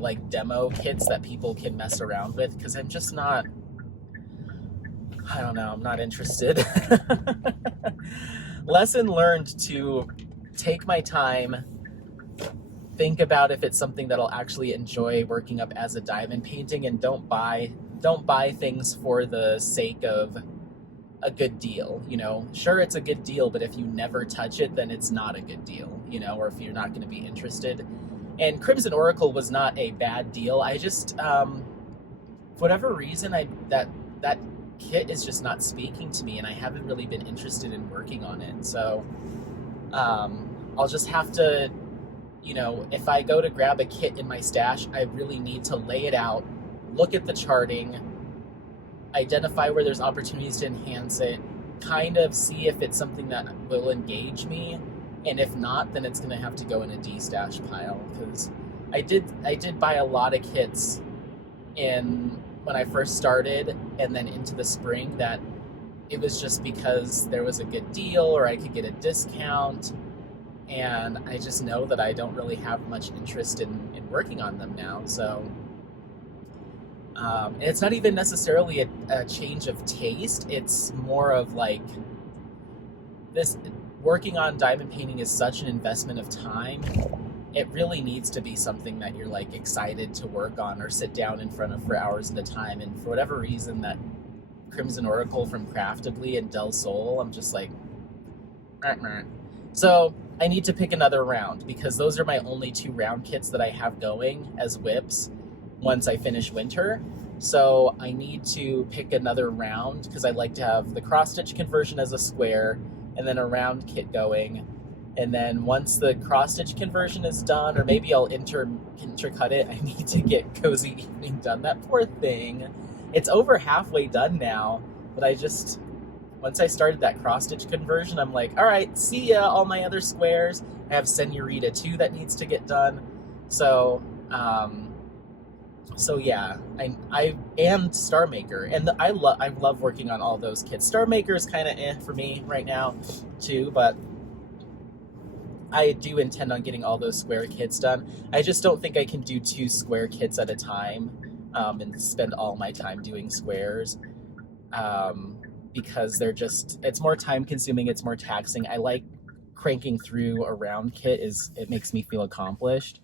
like demo kits that people can mess around with, because I'm just not, I don't know, I'm not interested. Lesson learned to take my time, think about if it's something that I'll actually enjoy working up as a diamond painting, and don't buy things for the sake of a good deal. You know, sure, it's a good deal, but if you never touch it, then it's not a good deal, you know, or if you're not going to be interested. And Crimson Oracle was not a bad deal. I just, for whatever reason, that kit is just not speaking to me, and I haven't really been interested in working on it. So I'll just have to, you know, if I go to grab a kit in my stash, I really need to lay it out, look at the charting, identify where there's opportunities to enhance it, kind of see if it's something that will engage me, and if not, then it's going to have to go in a D-stash pile, because I did buy a lot of kits when I first started, and then into the spring, that it was just because there was a good deal or I could get a discount, and I just know that I don't really have much interest in working on them now. So and it's not even necessarily a change of taste. It's more of like, this working on diamond painting is such an investment of time. It really needs to be something that you're like excited to work on or sit down in front of for hours at a time. And for whatever reason, that Crimson Oracle from Craftably and Del Sol, I'm just like, so I need to pick another round, because those are my only 2 round kits that I have going as whips once I finish winter. So I need to pick another round, because I'd like to have the cross-stitch conversion as a square and then a round kit going. And then once the cross-stitch conversion is done, or maybe I'll intercut it, I need to get Cozy Evening done. That poor thing. It's over halfway done now, but once I started that cross-stitch conversion, I'm like, all right, see ya, all my other squares. I have Senorita 2 that needs to get done. So So yeah, I am Star Maker, and I love working on all those kits. Star Maker is kind of for me right now, too, but I do intend on getting all those square kits done. I just don't think I can do 2 square kits at a time, and spend all my time doing squares, um, because it's more time consuming, it's more taxing. I like cranking through a round kit, it makes me feel accomplished.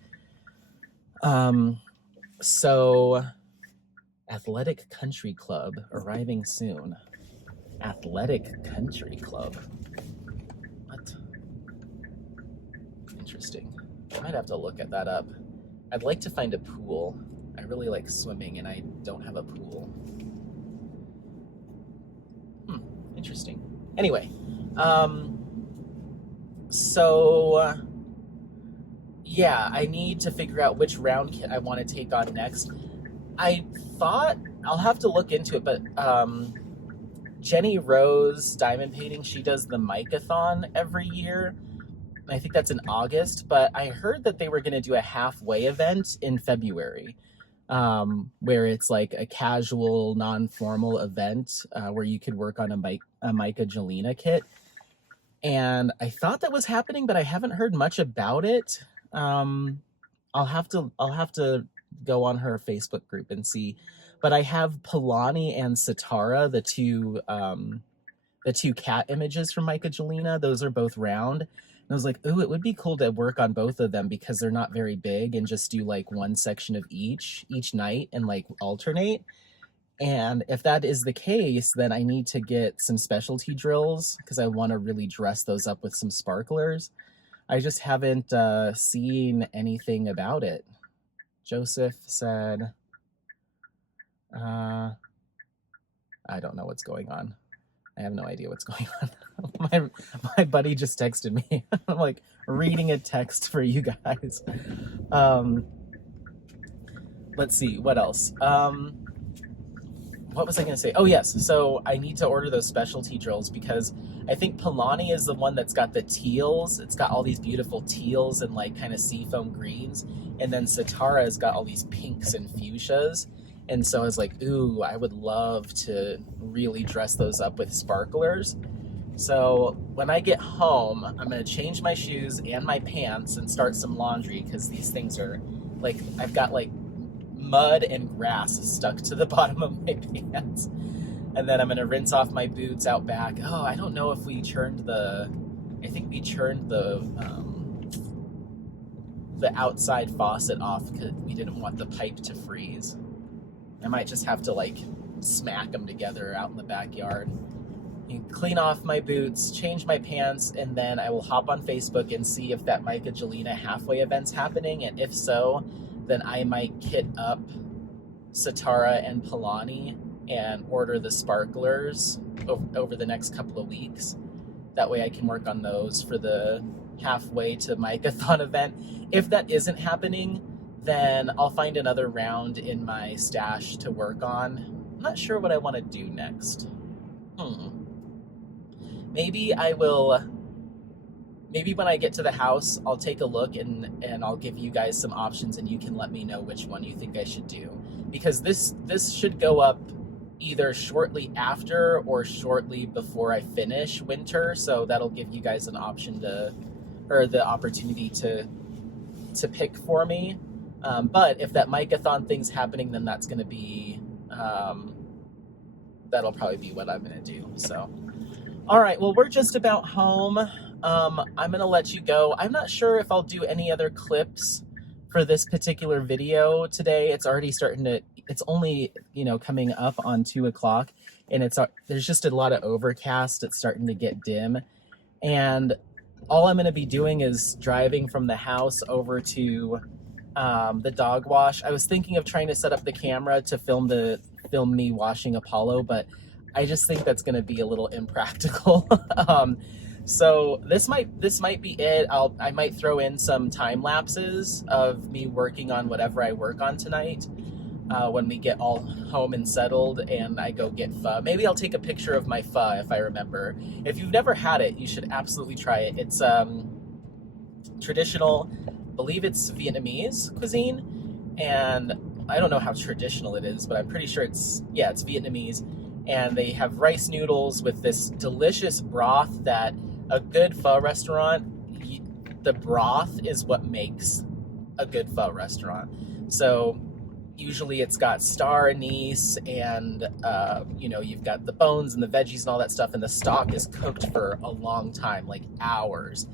So Athletic Country Club arriving soon. Athletic Country Club. What? Interesting. I might have to look at that up. I'd like to find a pool. I really like swimming and I don't have a pool. Interesting. Anyway, so yeah, I need to figure out which round kit I want to take on next. I thought I'll have to look into it, but Jenny Rose Diamond Painting, she does the Mic-a-thon every year. I think that's in August, but I heard that they were going to do a halfway event in February, where it's like a casual, non-formal event where you could work on a Mica Jelena kit. And I thought that was happening, but I haven't heard much about it. I'll have to go on her Facebook group and see. But I have Polani and Satara, the two cat images from Mica Jelena. Those are both round. And I was like, ooh, it would be cool to work on both of them because they're not very big, and just do like one section of each night and like alternate. And if that is the case, then I need to get some specialty drills because I want to really dress those up with some sparklers. I just haven't seen anything about it. Joseph said, I don't know what's going on. I have no idea what's going on. my buddy just texted me. I'm like reading a text for you guys. Let's see, what else? What was I going to say? Oh, yes. So I need to order those specialty drills because I think Polani is the one that's got the teals. It's got all these beautiful teals and like kind of seafoam greens. And then Satara has got all these pinks and fuchsias. And so I was like, ooh, I would love to really dress those up with sparklers. So when I get home, I'm going to change my shoes and my pants and start some laundry because these things are like, I've got like mud and grass stuck to the bottom of my pants. And then I'm going to rinse off my boots out back. Oh, I don't know if we churned I think we churned the outside faucet off because we didn't want the pipe to freeze. I might just have to like smack them together out in the backyard. And clean off my boots, change my pants, and then I will hop on Facebook and see if that Mica Jelena halfway event's happening. And if so, then I might kit up Satara and Polani and order the sparklers over the next couple of weeks. That way I can work on those for the halfway to Mic-a-thon event. If that isn't happening, then I'll find another round in my stash to work on. I'm not sure what I want to do next. Maybe when I get to the house, I'll take a look and I'll give you guys some options and you can let me know which one you think I should do. Because this should go up either shortly after or shortly before I finish winter. So that'll give you guys an option or the opportunity to pick for me. But if that Mic-a-thon thing's happening, then that's going to be, that'll probably be what I'm going to do. So, all right, well, we're just about home. I'm going to let you go. I'm not sure if I'll do any other clips for this particular video today. It's already it's only, coming up on 2:00 and there's just a lot of overcast. It's starting to get dim. And all I'm going to be doing is driving from the house over to the dog wash. I was thinking of trying to set up the camera to film me washing Apollo, but I just think that's going to be a little impractical. So this might be it. I might throw in some time lapses of me working on whatever I work on tonight when we get all home and settled and I go get pho. Maybe I'll take a picture of my pho if I remember. If you've never had it, you should absolutely try it. It's traditional, I believe it's Vietnamese cuisine, and I don't know how traditional it is, but I'm pretty sure it's Vietnamese. And they have rice noodles with this delicious broth that a good pho restaurant, the broth is what makes a good pho restaurant. So usually it's got star anise and, you've got the bones and the veggies and all that stuff. And the stock is cooked for a long time, like hours.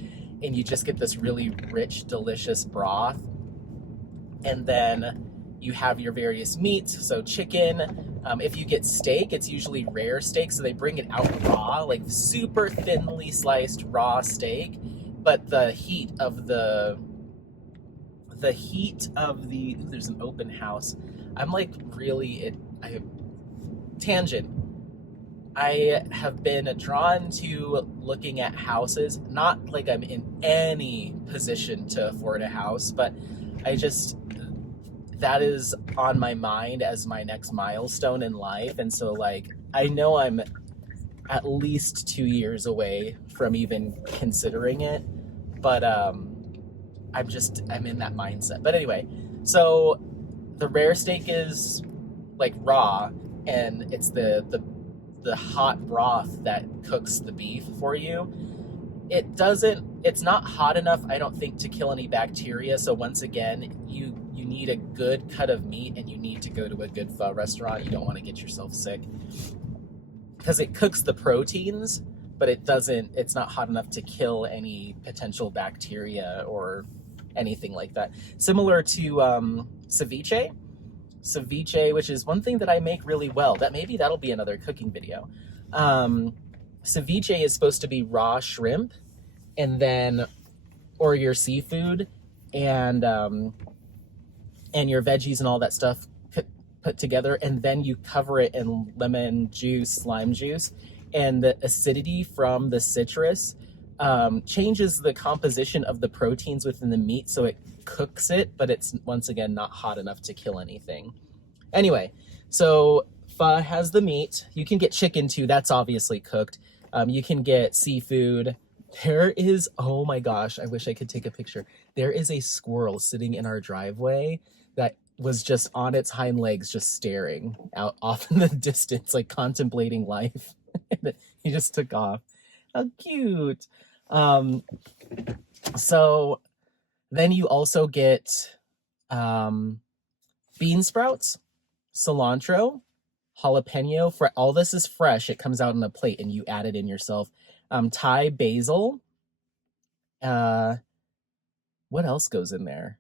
And you just get this really rich, delicious broth. And then you have your various meats, so chicken. If you get steak, it's usually rare steak, so they bring it out raw, like super thinly sliced raw steak. But the heat of the ooh, there's an open house. I'm like really tangent. I have been drawn to looking at houses, not like I'm in any position to afford a house, but that is on my mind as my next milestone in life. And so like, I know I'm at least 2 years away from even considering it, but I'm in that mindset. But anyway, so the rare steak is like raw, and it's the hot broth that cooks the beef for you. It's not hot enough, I don't think, to kill any bacteria. So once again, you need a good cut of meat, and you need to go to a good pho restaurant. You don't want to get yourself sick, because it cooks the proteins, but it's not hot enough to kill any potential bacteria or anything like that. Similar to ceviche, which is one thing that I make really well. That'll be another cooking video. Ceviche is supposed to be raw shrimp, or your seafood, and your veggies and all that stuff put together, and then you cover it in lemon juice, lime juice, and the acidity from the citrus changes the composition of the proteins within the meat, so it cooks it, but it's, once again, not hot enough to kill anything. Anyway, so pho has the meat. You can get chicken too, that's obviously cooked. You can get seafood. There is, oh my gosh, I wish I could take a picture. There is a squirrel sitting in our driveway that was just on its hind legs, just staring out off in the distance, like contemplating life. He just took off. How cute. So then you also get bean sprouts, cilantro, jalapeno. All this is fresh. It comes out on a plate and you add it in yourself. Thai basil. What else goes in there?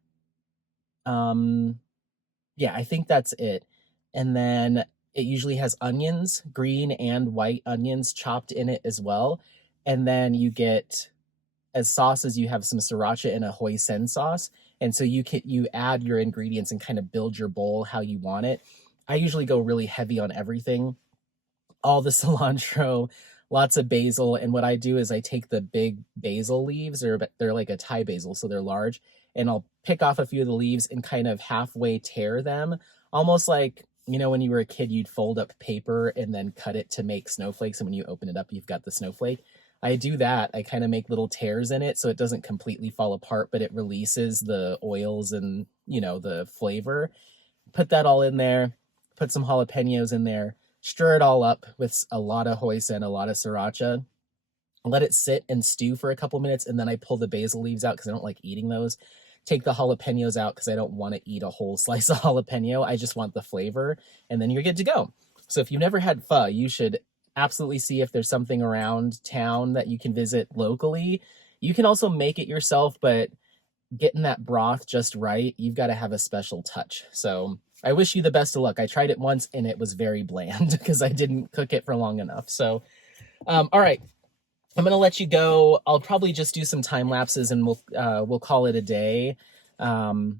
Yeah, I think that's it. And then it usually has onions, green and white onions chopped in it as well. And then you get, as sauces, you have some sriracha and a hoisin sauce. And so you add your ingredients and kind of build your bowl how you want it. I usually go really heavy on everything. All the cilantro, lots of basil. And what I do is I take the big basil leaves, they're like a Thai basil, so they're large, and I'll pick off a few of the leaves and kind of halfway tear them, almost like, when you were a kid, you'd fold up paper and then cut it to make snowflakes, and when you open it up, you've got the snowflake. I do that. I kind of make little tears in it so it doesn't completely fall apart, but it releases the oils and, the flavor. Put that all in there, put some jalapenos in there, stir it all up with a lot of hoisin, a lot of sriracha, let it sit and stew for a couple minutes, and then I pull the basil leaves out because I don't like eating those. Take the jalapenos out because I don't want to eat a whole slice of jalapeno. I just want the flavor, and then you're good to go. So if you've never had pho, you should absolutely see if there's something around town that you can visit locally. You can also make it yourself, but getting that broth just right, you've got to have a special touch. So I wish you the best of luck. I tried it once and it was very bland because I didn't cook it for long enough. So, all right, I'm going to let you go. I'll probably just do some time lapses and we'll call it a day. Though,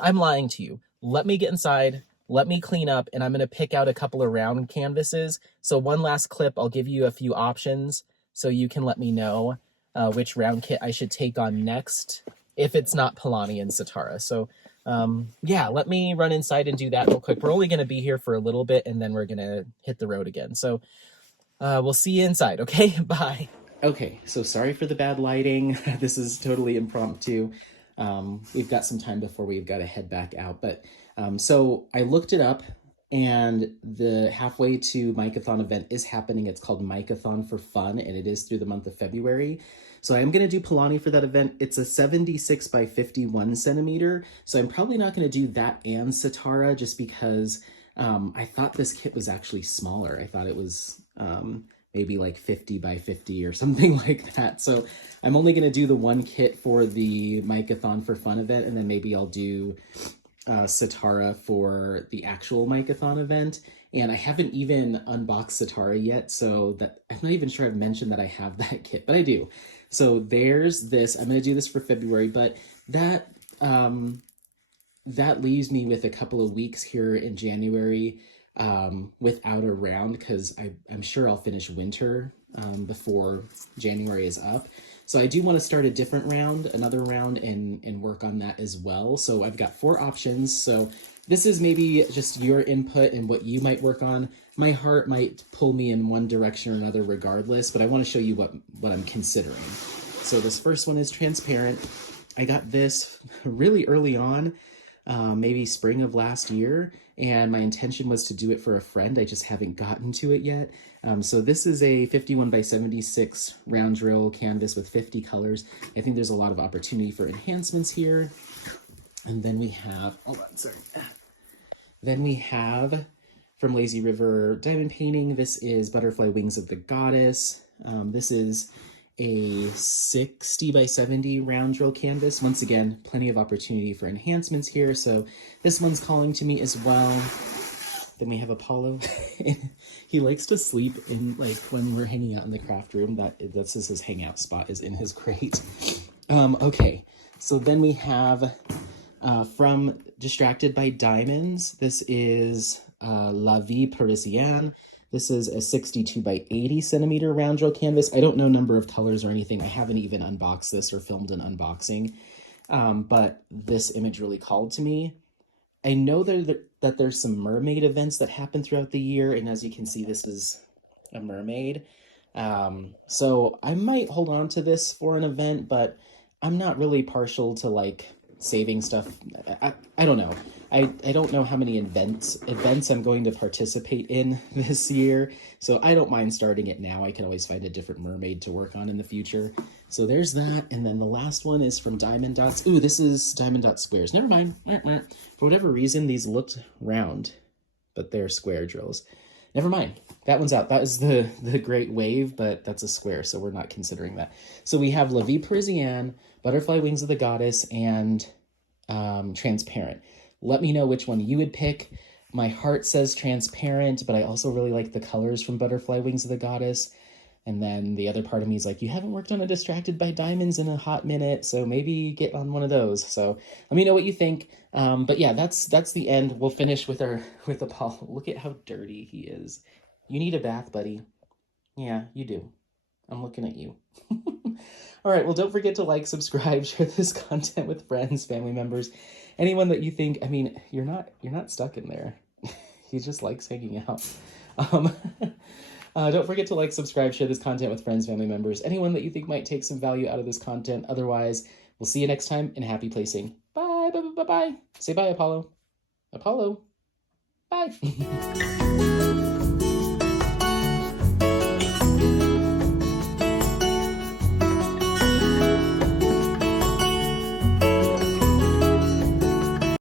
I'm lying to you. Let me get inside. Let me clean up, and I'm going to pick out a couple of round canvases. So one last clip, I'll give you a few options so you can let me know which round kit I should take on next, if it's not Polani and Satara. So yeah, let me run inside and do that real quick. We're only going to be here for a little bit, and then we're going to hit the road again. So we'll see you inside, okay? Bye. Okay, so sorry for the bad lighting. This is totally impromptu. we've got some time before we've got to head back out. But so I looked it up, and the Halfway to Micathon event is happening. It's called Micathon for Fun, and it is through the month of February. So I am going to do Polani for that event. It's a 76 by 51 centimeter. So I'm probably not going to do that and Satara, just because I thought this kit was actually smaller. I thought it was maybe like 50 by 50 or something like that. So I'm only going to do the one kit for the Micathon for Fun event, and then maybe I'll do Satara for the actual Micathon event. And I haven't even unboxed Satara yet, so that I'm not even sure I've mentioned that I have that kit, but I do. So there's this. I'm going to do this for February, but that that leaves me with a couple of weeks here in January without a round, because I'm sure I'll finish winter before January is up. So I do want to start a different round, another round, and work on that as well. So I've got 4 options. So this is maybe just your input and what you might work on. My heart might pull me in one direction or another regardless, but I want to show you what I'm considering. So this first one is transparent. I got this really early on, maybe spring of last year, and my intention was to do it for a friend. I just haven't gotten to it yet. So this is a 51 by 76 round drill canvas with 50 colors. I think there's a lot of opportunity for enhancements here. And then we have, Then we have from Lazy River Diamond Painting, this is Butterfly Wings of the Goddess. This is a 60 by 70 round drill canvas. Once again, plenty of opportunity for enhancements here. So this one's calling to me as well. Then we have Apollo. He likes to sleep in, like, when we're hanging out in the craft room. That's just his hangout spot, is in his crate. Okay, so then we have from Distracted by Diamonds. This is La Vie Parisienne. This is a 62 by 80 centimeter round drill canvas. I don't know number of colors or anything. I haven't even unboxed this or filmed an unboxing, but this image really called to me. I know that there's some mermaid events that happen throughout the year, and as you can see, this is a mermaid. So I might hold on to this for an event, but I'm not really partial to, like, saving stuff. I don't know. I don't know how many events I'm going to participate in this year, so I don't mind starting it now. I can always find a different mermaid to work on in the future. So there's that, and then the last one is from Diamond Dots. Ooh, this is Diamond Dot Squares. Never mind. For whatever reason, these looked round, but they're square drills. Never mind. That one's out. That is the Great Wave, but that's a square, so we're not considering that. So we have La Vie Parisienne, Butterfly Wings of the Goddess, and Transparent. Let me know which one you would pick. My heart says Transparent, but I also really like the colors from Butterfly Wings of the Goddess. And then the other part of me is like, you haven't worked on a Distracted by Diamonds in a hot minute, so maybe get on one of those. So let me know what you think. But yeah, that's the end. We'll finish with Apollo. Look at how dirty he is. You need a bath, buddy. Yeah, you do. I'm looking at you. All right, well, don't forget to like, subscribe, share this content with friends, family members, anyone that you think, I mean, you're not stuck in there. He just likes hanging out. Don't forget to like, subscribe, share this content with friends, family members, anyone that you think might take some value out of this content. Otherwise, we'll see you next time, and happy placing. Bye, bye, bye, bye, bye. Say bye, Apollo. Apollo. Bye.